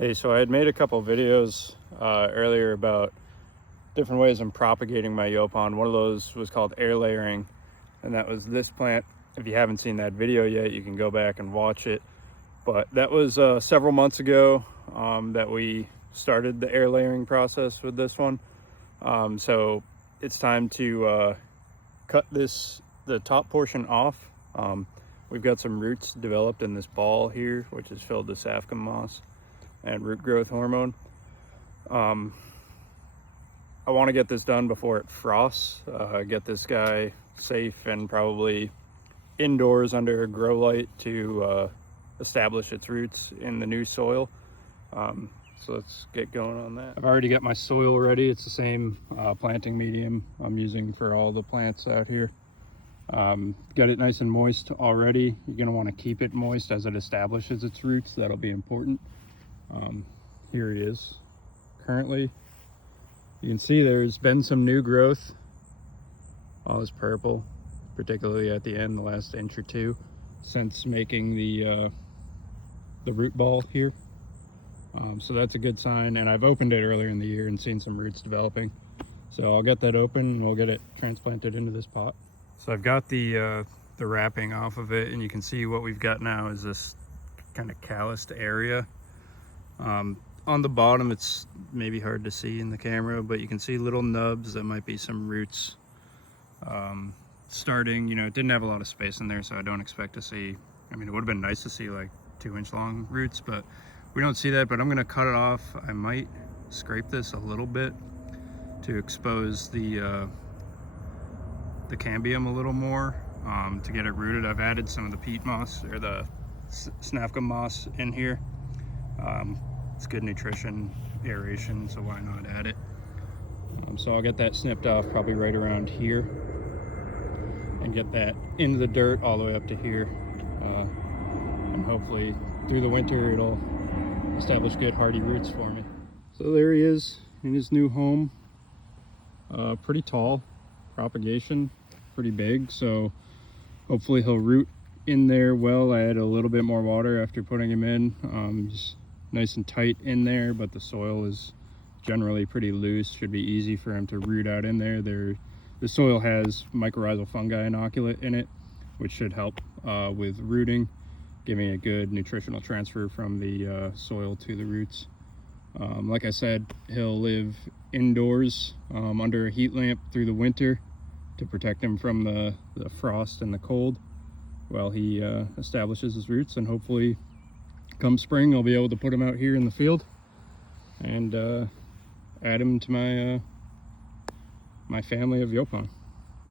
Hey, so I had made a couple videos earlier about different ways I'm propagating my Yaupon. One of those was called air layering, and that was this plant. If you haven't seen that video yet, you can go back and watch it. But that was several months ago that we started the air layering process with this one. So it's time to cut the top portion off. We've got some roots developed in this ball here, which is filled with saffcum moss and root growth hormone. I want to get this done before it frosts, get this guy safe and probably indoors under a grow light to establish its roots in the new soil. So let's get going on that. I've already got my soil ready. It's the same planting medium I'm using for all the plants out here. Got it nice and moist already. You're going to want to keep it moist as it establishes its roots. That'll be important. Here he is currently. You can see there's been some new growth. All this purple, particularly at the end, the last inch or two, since making the root ball here. So that's a good sign, and I've opened it earlier in the year and seen some roots developing. So I'll get that open and we'll get it transplanted into this pot. So I've got the wrapping off of it, and you can see what we've got now is this kind of calloused area. On the bottom, it's maybe hard to see in the camera, but you can see little nubs that might be some roots starting. You know, it didn't have a lot of space in there, so I don't expect to see, I mean, it would have been nice to see like 2-inch long roots, but we don't see that. But I'm gonna cut it off. I might scrape this a little bit to expose the cambium a little more, to get it rooted. I've added some of the peat moss, or the saffcum moss, in here. It's good nutrition, aeration, so why not add it? So I'll get that snipped off probably right around here and get that into the dirt all the way up to here. And hopefully through the winter it'll establish good hardy roots for me. So there he is in his new home. Pretty tall, propagation, pretty big, so hopefully he'll root in there well. I add a little bit more water after putting him in. Just nice and tight in there, but the soil is generally pretty loose. Should be easy for him to root out in there. The soil has mycorrhizal fungi inoculate in it, which should help with rooting, giving a good nutritional transfer from the soil to the roots. Like I said, he'll live indoors under a heat lamp through the winter to protect him from the frost and the cold while he establishes his roots, and hopefully come spring I'll be able to put him out here in the field and add him to my my family of Yaupon.